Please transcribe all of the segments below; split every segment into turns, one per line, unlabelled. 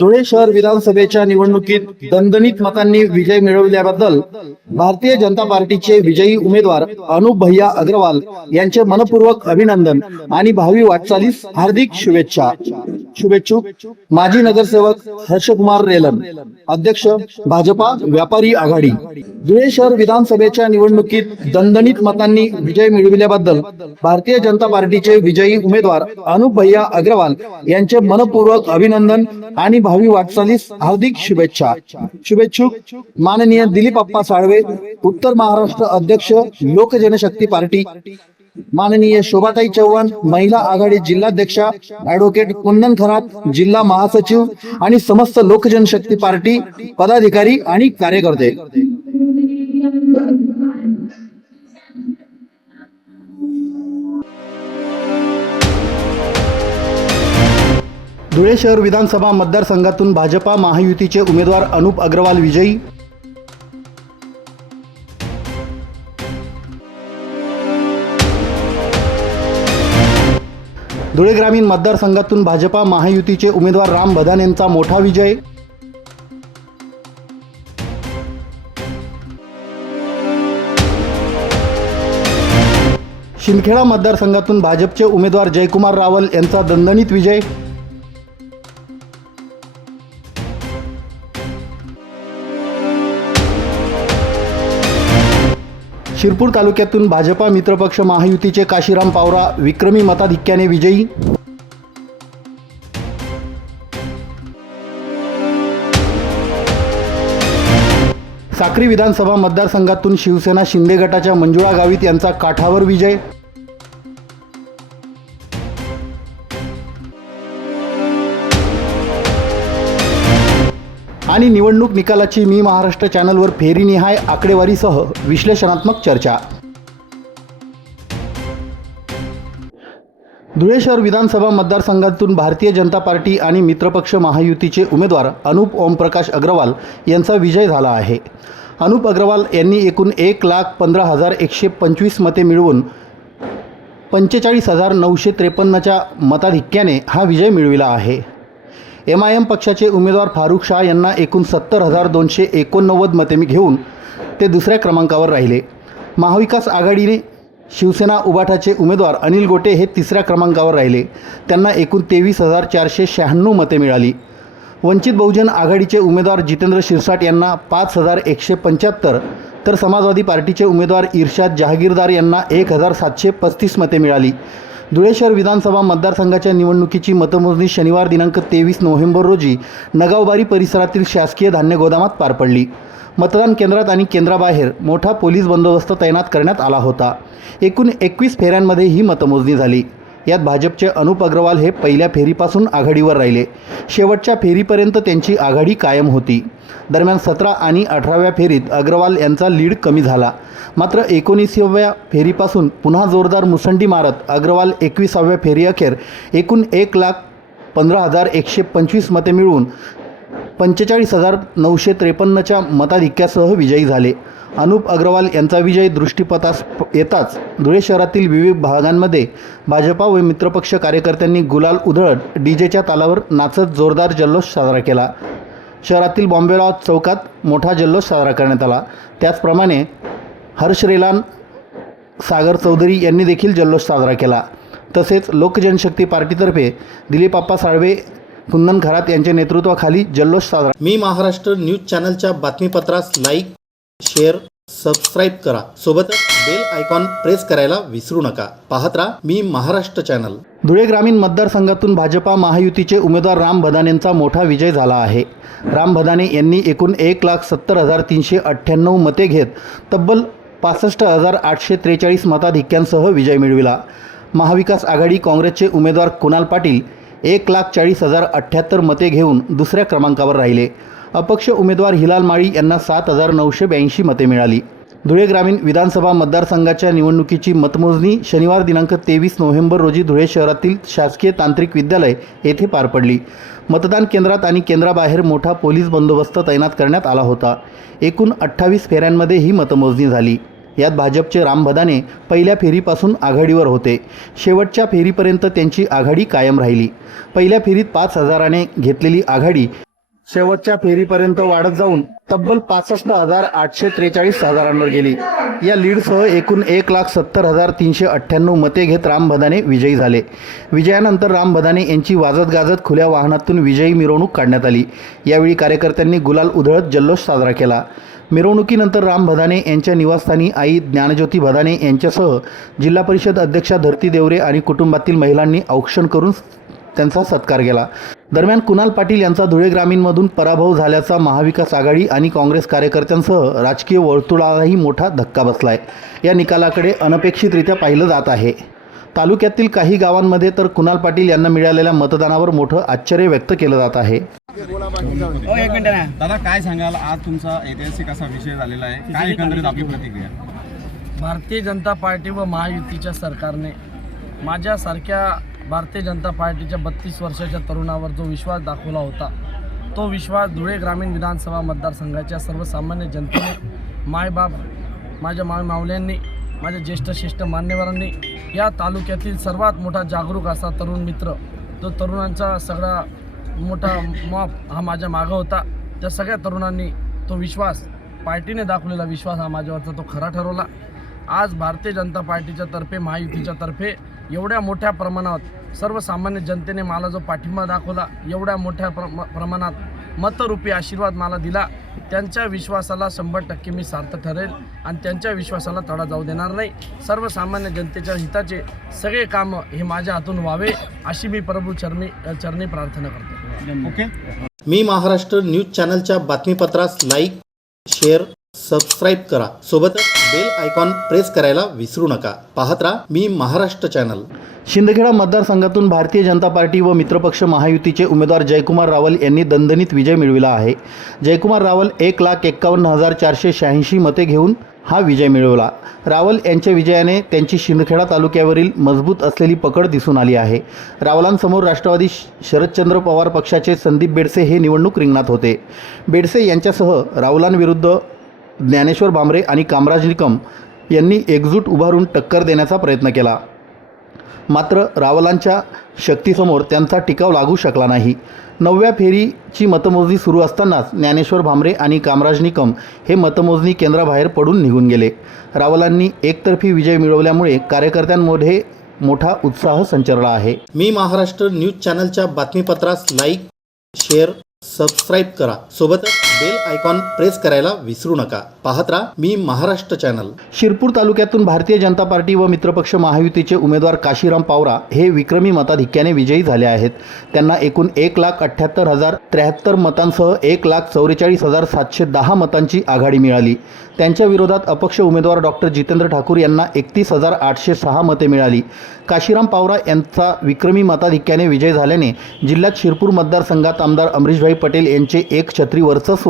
धुळे शहर विधानसभेच्या निवडणुकीत दणदणीत मतांनी विजय मिळवल्याबद्दल भारतीय जनता पार्टीचे विजयी उमेदवार अनुप भैया अग्रवाल यांचे मनपूर्वक अभिनंदन आणि भावी वाटचालीस हार्दिक शुभेच्छा. शुभेच्छुक माजी नगरसेवक हर्षकुमार रेलन अध्यक्ष भाजपा व्यापारी आघाडी. धुळे शहर विधानसभेच्या निवडणुकीत दणदणीत मतांनी विजय मिळविल्याबद्दल भारतीय जनता पार्टीचे विजयी उमेदवार अनुप भैया अग्रवाल यांचे मनपूर्वक अभिनंदन आणि भावी वाटचालीस हार्दिक शुभेच्छा. शुभेच्छुक माननीय दिलीप अप्पा साळवे उत्तर महाराष्ट्र अध्यक्ष लोक जनशक्ती पार्टी माननीय शोभाताई चव्हाण महिला आघाडी जिल्हाध्यक्षा ऍडव्होकेट कुंदन खरात जिल्हा महासचिव आणि समस्त लोक जनशक्ती पार्टी पदाधिकारी आणि कार्यकर्ते. धुळे शहर विधानसभा मतदारसंघातून भाजपा महायुतीचे उमेदवार अनुप अग्रवाल विजयी. धुळे ग्रामीण मतदारसंघातून भाजपा महायुतीचे उमेदवार राम भदान यांचा मोठा विजय. शिंदखेडा मतदारसंघातून भाजपचे उमेदवार जयकुमार रावल यांचा दणदणीत विजय. शिरपूर तालुक्यातून भाजपा मित्रपक्ष महायुतीचे काशीराम पावरा विक्रमी मताधिक्याने विजयी? साक्री विधानसभा मतदारसंघातून शिवसेना शिंदे गटाच्या मंजुळा गावित यांचा काठावर विजय? आणि निवडणूक निकालाची मी महाराष्ट्र चॅनलवर फेरीनिहाय आकडेवारीसह विश्लेषणात्मक चर्चा. धुळे शहर विधानसभा मतदारसंघातून भारतीय जनता पार्टी आणि मित्रपक्ष महायुतीचे उमेदवार अनुप ओमप्रकाश अग्रवाल यांचा विजय झाला आहे. अनुप अग्रवाल यांनी एकूण एक लाख पंधरा हजार एकशे पंचवीस मते मिळवून पंचेचाळीस हजार नऊशे त्रेपन्नच्या मताधिक्याने हा विजय मिळविला आहे. एम आय एम पक्षाचे उमेदवार फारुख शाह यांना एकूण सत्तर हजार दोनशे एकोणनव्वद मते घेऊन ते दुसऱ्या क्रमांकावर राहिले. महाविकास आघाडीने शिवसेना उबाठाचे उमेदवार अनिल गोटे हे तिसऱ्या क्रमांकावर राहिले. त्यांना एकूण तेवीस हजार चारशे शहाण्णव मते मिळाली. वंचित बहुजन आघाडीचे उमेदवार जितेंद्र शिरसाट यांना पाच हजार एकशे पंच्याहत्तर तर समाजवादी पार्टीचे उमेदवार इर्शाद जहागीरदार यांना एक हजार सातशे पस्तीस मते मिळाली. धुळे शहर विधानसभा मतदारसंघाच्या निवडणुकीची मतमोजणी शनिवार दिनांक तेवीस नोव्हेंबर रोजी नगावबारी परिसरातील शासकीय धान्य गोदामात पार पडली. मतदान केंद्रात आणि केंद्राबाहेर मोठा पोलीस बंदोबस्त तैनात करण्यात आला होता. एकूण एकवीस फेऱ्यांमध्ये ही मतमोजणी झाली. यात भाजपचे अनुप अग्रवाल हे पहिल्या फेरीपासून आघाडीवर राहिले. शेवटच्या फेरीपर्यंत त्यांची आघाडी कायम होती. दरम्यान सतरा आणि अठराव्या फेरीत अग्रवाल यांचा लीड कमी झाला. मात्र एकोणीसाव्या फेरीपासून पुन्हा जोरदार मुसंडी मारत अग्रवाल एकविसाव्या फेरीअखेर एकूण एक लाख पंधरा हजार एकशे पंचवीस मते मिळवून पंचेचाळीस हजार नऊशे त्रेपन्नच्या मताधिक्यासह विजयी झाले. अनुप अग्रवाल यांचा विजय दृष्टीपथास प- येताच धुळे शहरातील विविध भागांमध्ये भाजपा व मित्रपक्ष कार्यकर्त्यांनी गुलाल उधळत डी जेच्या तालावर नाचत जोरदार जल्लोष साजरा केला. शहरातील बॉम्बेराव चौकात मोठा जल्लोष साजरा करण्यात आला. त्याचप्रमाणे हर्ष रेलान सागर चौधरी यांनी देखील जल्लोष साजरा केला. तसेच लोकजनशक्ती पार्टीतर्फे दिलीपाप्पा साळवे कुंदन खरात यांच्या नेतृत्वाखाली जल्लोष साजरा मी महाराष्ट्र न्यूज चॅनलच्या बातमीपत्रास लाईक शेअर सबस्क्राईब करा. सोबतच बेल आयकॉन प्रेस करायला विसरू नका. पाहत राहा मी महाराष्ट्र चॅनल धुळे ग्रामीण मतदारसंघातून भाजपा महायुतीचे उमेदवार राम भदान यांचा मोठा विजय झाला आहे. राम भदाने यांनी एकूण एक लाख सत्तर हजार तीनशे अठ्ठ्याण्णव मते घेत तब्बल पासष्ट हजार आठशे त्रेचाळीस मताधिक्यांसह विजय मिळविला. महाविकास आघाडी काँग्रेसचे उमेदवार कुणाल पाटील एक लाख चाळीस हजार अठ्ठ्याहत्तर मते घेऊन दुसऱ्या क्रमांकावर राहिले. अपक्ष उमेदवार हिलाल माळी यांना सात हजार नऊशे ब्याऐंशी मते मिळाली. धुळे ग्रामीण विधानसभा मतदारसंघाच्या निवडणुकीची मतमोजणी शनिवार दिनांक तेवीस नोव्हेंबर रोजी धुळे शहरातील शासकीय तांत्रिक विद्यालय येथे पार पडली. मतदान केंद्रात आणि केंद्राबाहेर मोठा पोलीस बंदोबस्त तैनात करण्यात आला होता. एकूण अठ्ठावीस फेऱ्यांमध्ये ही मतमोजणी झाली. यात भाजपचे राम भदाने पहिल्या फेरीपासून आघाडीवर होते. शेवटच्या फेरीपर्यंत त्यांची आघाडी कायम राहिली. पहिल्या फेरीत पाच हजाराने घेतलेली आघाडी शेवटच्या फेरीपर्यंत वाढत जाऊन तब्बल पासष्ट हजार आठशे त्रेचाळीस हजारांवर गेली. या लीडसह एकूण एक लाख सत्तर हजार तीनशे अठ्ठ्याण्णव मते घेत रामभदाने विजयी झाले. विजयानंतर रामभदाने यांची वाजत गाजत खुल्या वाहनातून विजयी मिरवणूक काढण्यात आली. यावेळी कार्यकर्त्यांनी गुलाल उधळत जल्लोष साजरा केला. मिरवणुकीनंतर राम भदाने यांच्या निवासस्थानी आई ज्ञानज्योती भदाने यांच्यासह जिल्हा परिषद अध्यक्षा धरती देवरे आणि कुटुंबातील महिलांनी औक्षण करून त्यांचा सत्कार केला. दरम्यान कुणाल पाटील यांचा धुळे ग्रामीणमधून पराभव झाल्याचा महाविकास आघाडी आणि काँग्रेस कार्यकर्त्यांसह राजकीय वर्तुळालाही मोठा धक्का बसलाय. या निकालाकडे अनपेक्षितरित्या पाहिलं जात आहे. तालुक्यातील काही गावांमध्ये तर कुणाल पाटील यांना मिळालेल्या मतदानावर मोठं आश्चर्य व्यक्त केलं जात आहे.
हो एक मिनिट ना.
दादा काय सांगाल? आज तुमचा ऐतिहासिक असा विषय झालेला आहे. काय एकंदरीत आपली प्रतिक्रिया?
भारतीय जनता पार्टी व महायुतीच्या सरकारने माझ्यासारख्या भारतीय जनता पार्टीच्या बत्तीस वर्षाच्या तरुणावर जो विश्वास दाखवला होता तो विश्वास धुळे ग्रामीण विधानसभा मतदारसंघाच्या सर्वसामान्य जनतेने मायबाप माझ्या माय मावल्यांनी माझ्या ज्येष्ठ शिष्ट मान्यवरांनी या तालुक्यातील सर्वात मोठा जागरूक असा तरुण मित्र जो तरुणांचा सगळा मोठा मॉप हा माझ्या मागं होता. त्या सगळ्या तरुणांनी तो विश्वास पार्टीने दाखवलेला विश्वास हा माझ्यावरचा तो खरा ठरवला. आज भारतीय जनता पार्टीच्या तर्फे महायुतीच्या तर्फे एवढ्या मोठ्या प्रमाणात सर्वसामान्य जनतेने मला जो पाठिंबा दाखवला एवढ्या मोठ्या प्रमा प्रमाणात मतरूपी आशीर्वाद मला दिला त्यांच्या विश्वासाला शंभर टक्के मी सार्थ ठरेल आणि त्यांच्या विश्वासाला तडा जाऊ देणार नाही. सर्वसामान्य जनतेच्या हिताचे सगळे कामं हे माझ्या हातून व्हावे अशी मी प्रभू चरणी चरणी प्रार्थना करतो.
ओके?
मी महाराष्ट्र न्यूज चॅनलच्या बातमीपत्रास लाईक शेअर सबस्क्राईब करा. सोबतच बेल आयकॉन प्रेस करायला विसरू नका. पाहत राहा मी महाराष्ट्र चॅनल. शिंदखेडा मतदारसंघातून भारतीय जनता पार्टी व मित्रपक्ष महायुतीचे उमेदवार जयकुमार रावल यांनी दणदणीत विजय मिळविला आहे. जयकुमार रावल एक लाख एक्कावन्न हजार चारशे शहाऐंशी मते घेऊन हा विजय मिळवला. रावल यांच्या विजयाने त्यांची शिंदखेडा तालुक्यावरील मजबूत असलेली पकड दिसून आली आहे. रावलांसमोर राष्ट्रवादी शरदचंद्र पवार पक्षाचे संदीप बेडसे हे निवडणूक रिंगणात होते. बेडसे यांच्यासह रावलांविरुद्ध ज्ञानेश्वर भांबरे आणि कामराज निकम यांनी एकजूट उभारून टक्कर देण्याचा प्रयत्न केला. मात्र रावलांच्या शक्तीसमोर त्यांचा टिकाव लागू शकला नाही. नवव्या फेरीची मतमोजणी सुरू असतानाच ज्ञानेश्वर भांबरे आणि कामराज निकम हे मतमोजणी केंद्राबाहेर पडून निघून गेले. रावलांनी एकतर्फी विजय मिळवल्यामुळे कार्यकर्त्यांमध्ये मोठा उत्साह संचरला आहे. मी महाराष्ट्र न्यूज चॅनलच्या बातमीपत्रास लाईक शेअर सबस्क्राईब करा. सोबतच बेल आयकॉन प्रेस करायला विसरू नका. पाहत राहा मी महाराष्ट्र चॅनल. शिरपूर तालुक्यातून भारतीय जनता पार्टी व मित्रपक्ष महायुतीचे उमेदवार काशीराम पावरा हे विक्रमी मताधिक्याने विजयी झाले आहेत. त्यांना एकूण एक लाख अठ्ठ्याहत्तर हजार त्र्याहत्तर मतांसह एक लाख चौवेचाळीस हजार सातशे दहा मतांची आघाडी मिळाली. त्यांच्या विरोधात अपक्ष उमेदवार डॉक्टर जितेंद्र ठाकूर यांना एकतीस हजार आठशे सहा मते मिळाली. काशीराम पावरा यांचा विक्रमी मताधिक्याने विजय झाल्याने जिल्ह्यात शिरपूर मतदारसंघात आमदार अमरीशभाई पटेल यांचे एक छत्री वर्चस्व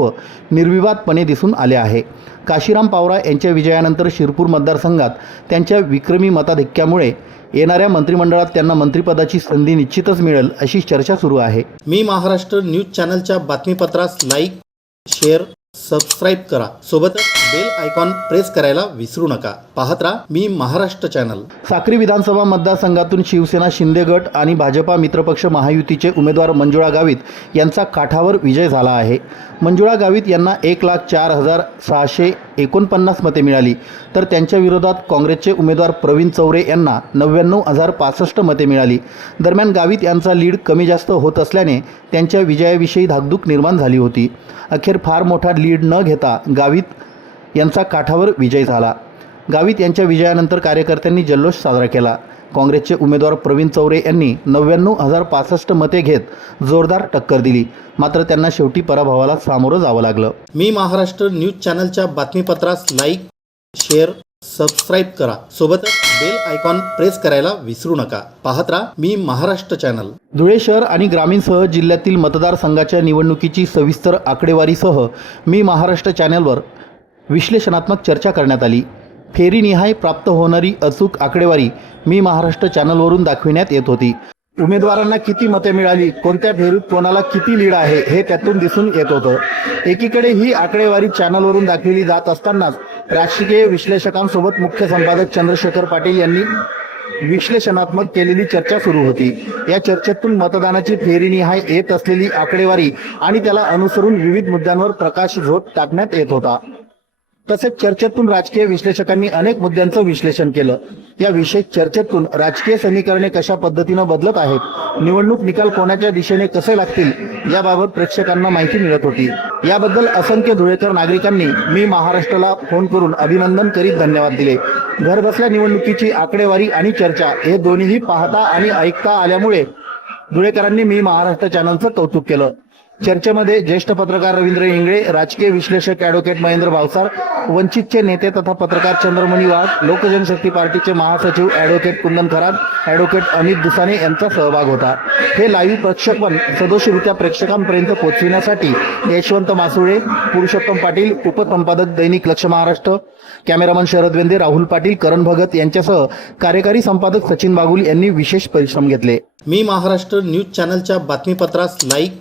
निर्विवादपणे दिसून आले आहे. काशीराम पावरा यांच्या विजयानंतर शिरपूर मतदारसंघात त्यांच्या विक्रमी मताधिक्यामुळे येणाऱ्या मंत्रिमंडळात त्यांना मंत्रिपदाची संधी निश्चितच मिळेल अशी चर्चा सुरू आहे. मी महाराष्ट्र न्यूज चॅनलच्या बातमीपत्रास लाईक शेअर सबस्क्राईब करा. सोबतच बेल आयकॉन प्रेस करायला विसरू नका. पाहत राहा मी महाराष्ट्र चॅनल साक्री विधानसभा मतदारसंघातून शिवसेना शिंदे गट आणि भाजपा मित्रपक्ष महायुतीचे उमेदवार मंजुळा गावित यांचा काठावर विजय झाला आहे. मंजुळा गावित यांना एक लाख चार हजार सहाशे एकोणपन्नास मते मिळाली. तर त्यांच्या विरोधात काँग्रेसचे उमेदवार प्रवीण चौरे यांना नव्याण्णव हजार पासष्ट मते मिळाली. दरम्यान गावित यांचा लीड कमी जास्त होत असल्याने त्यांच्या विजयाविषयी धाकधूक निर्माण झाली होती. अखेर फार मोठा लीड न घेता गावित यांचा काठावर विजय झाला. गावित यांच्या विजयानंतर कार्यकर्त्यांनी जल्लोष साजरा केला. काँग्रेसचे उमेदवार प्रवीण चौरे यांनी नव्याण्णव हजार पासष्ट मते घेत जोरदार टक्कर दिली. मात्र त्यांना शेवटी पराभवाला सामोरं जावं लागलं. मी महाराष्ट्र न्यूज चॅनलच्या बातमीपत्रास लाईक शेअर सबस्क्राईब करा. सोबतच बेल आयकॉन प्रेस करायला विसरू नका. पाहत राहा मी महाराष्ट्र चॅनल. धुळे शहर आणि ग्रामीणसह जिल्ह्यातील मतदारसंघाच्या निवडणुकीची सविस्तर आकडेवारीसह मी महाराष्ट्र चॅनलवर विश्लेषणात्मक चर्चा करण्यात आली. फेरीनिहाय प्राप्त होणारी अचूक आकडेवारी मी महाराष्ट्र चॅनलवरून दाखविण्यात येत होती. उमेदवारांना किती मते मिळाली कोणत्या फेरीत कोणाला किती लीड आहे हे त्यातून दिसून येत होतं. एकीकडे ही आकडेवारी चॅनलवरून दाखविली जात असतानाच राजकीय विश्लेषकांसोबत मुख्य संपादक चंद्रशेखर पाटील यांनी विश्लेषणात्मक केलेली चर्चा सुरू होती. या चर्चेतून मतदानाची फेरीनिहाय येत असलेली आकडेवारी आणि त्याला अनुसरून विविध मुद्द्यांवर प्रकाश झोत टाकण्यात येत होता. तसेच चर्चेतून राजकीय विश्लेषकांनी अनेक मुद्द्यांचं विश्लेषण केलं. या विशेष चर्चेतून राजकीय समीकरणे कशा पद्धतीनं बदलत आहेत निवडणूक निकाल कोणाच्या दिशेने कसे लागतील याबाबत प्रेक्षकांना माहिती मिळत होती. याबद्दल असंख्य धुळेकर नागरिकांनी मी महाराष्ट्राला फोन करून अभिनंदन करीत धन्यवाद दिले. घरबसल्या निवडणुकीची आकडेवारी आणि चर्चा हे दोन्हीही पाहता आणि ऐकता आल्यामुळे धुळेकरांनी मी महाराष्ट्र चॅनलचं कौतुक केलं. चर्चेमध्ये ज्येष्ठ पत्रकार रवींद्र इंगळे राजकीय विश्लेषक ॲडव्होकेट महेंद्र भावसार वंचितचे नेते तथा पत्रकार चंद्रमणी वाघ लोकजनशक्ती पार्टीचे महासचिव ॲडव्होकेट कुंदन खरात ॲडव्होकेट अमित दुसाने यांचा सहभाग होता. हे लाईव्ह प्रक्षेपण सदोषरित्या प्रेक्षकांपर्यंत पोहोचविण्यासाठी यशवंत मासुळे पुरुषोत्तम पाटील उपसंपादक दैनिक लक्ष महाराष्ट्र कॅमेरामन शरद वेंदे राहुल पाटील करण भगत यांच्यासह कार्यकारी संपादक सचिन बागुल यांनी विशेष परिश्रम घेतले. मी महाराष्ट्र न्यूज चॅनलच्या बातमीपत्रास लाईक